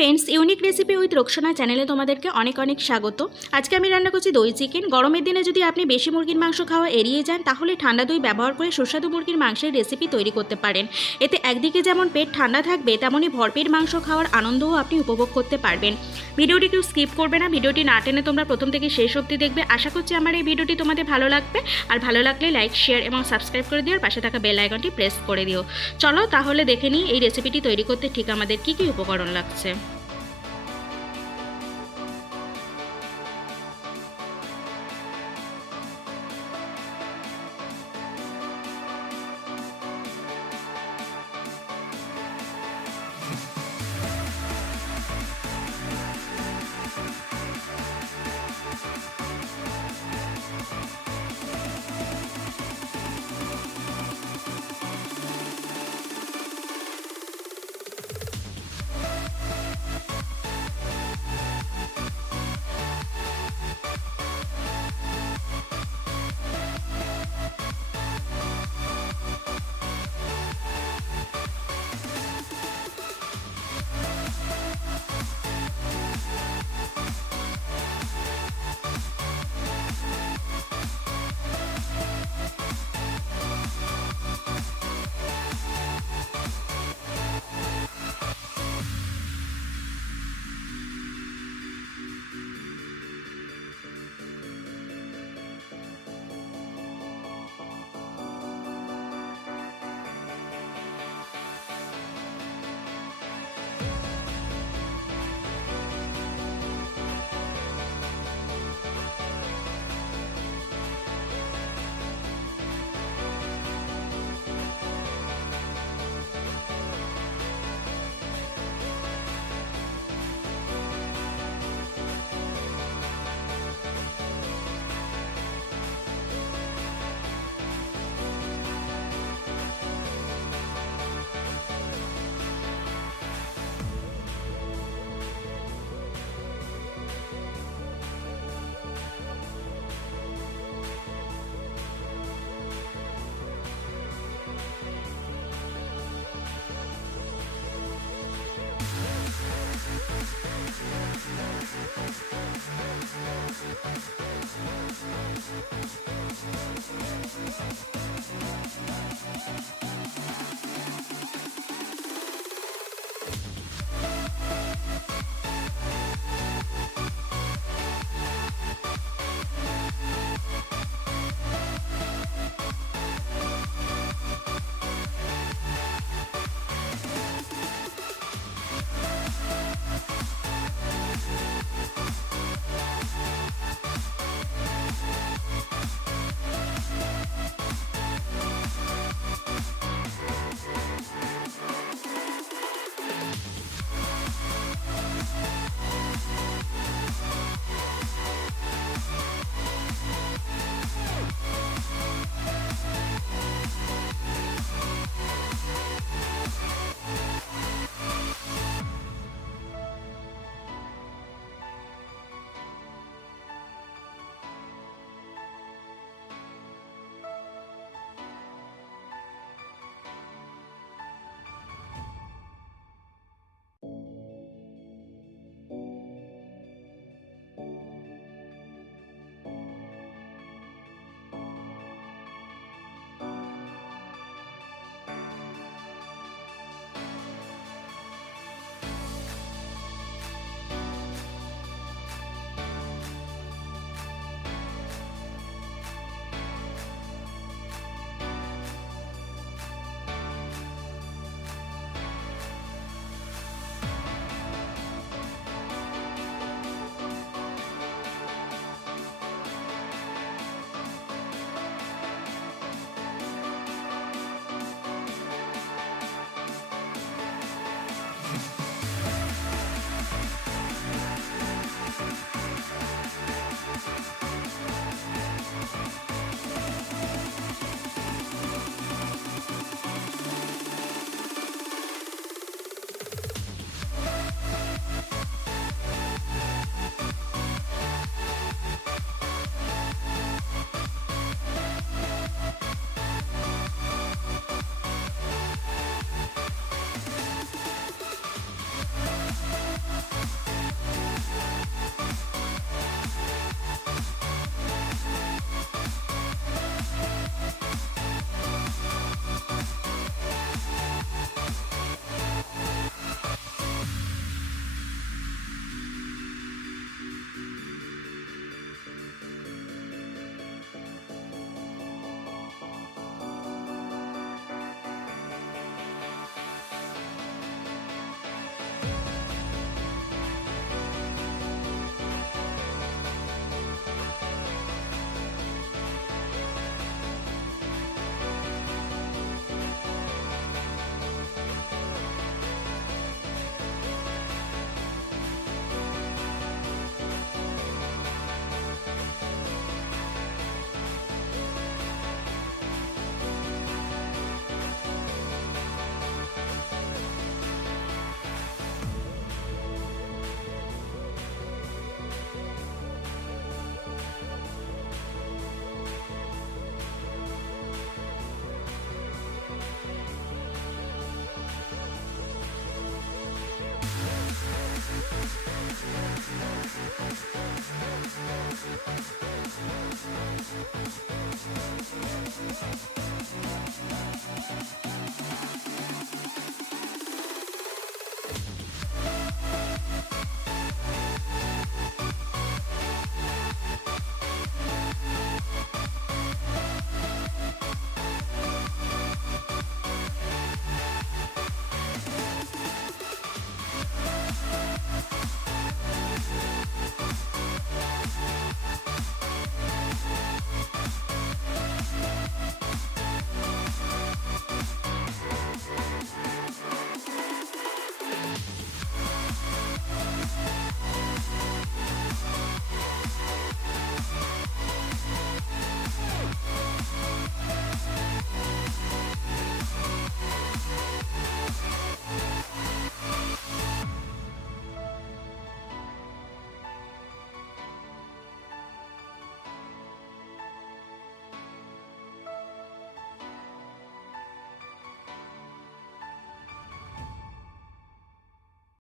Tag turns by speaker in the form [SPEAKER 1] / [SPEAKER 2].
[SPEAKER 1] Friends unique recipe with Rakshana চ্যানেলে তোমাদেরকে অনেক অনেক স্বাগত। আজকে আমি রান্না করছি দই চিকেন। গরমের দিনে যদি আপনি বেশি মুরগির মাংস খাওয়া এড়িয়ে যান, তাহলে ঠান্ডা দই ব্যবহার করে সুস্বাদু মুরগির মাংসের রেসিপি তৈরি করতে পারেন। এতে একদিকে যেমন পেট ঠান্ডা থাকবে তেমনই ভরপেট মাংস খাওয়ার আনন্দও আপনি উপভোগ করতে পারবেন। ভিডিওটি কেউ স্কিপ করবে না, ভিডিওটি না টেনে তোমরা প্রথম থেকে শেষ অবধি দেখবে। আশা করছি আমার এই ভিডিওটি তোমাদের ভালো লাগবে। আর ভালো লাগলে লাইক শেয়ার এবং সাবস্ক্রাইব করে দিও, আর পাশে থাকা বেল আইকনটি প্রেস করে দিও। চলো তাহলে দেখে নিই এই রেসিপিটি তৈরি করতে ঠিক আমাদের কী কী উপকরণ লাগছে।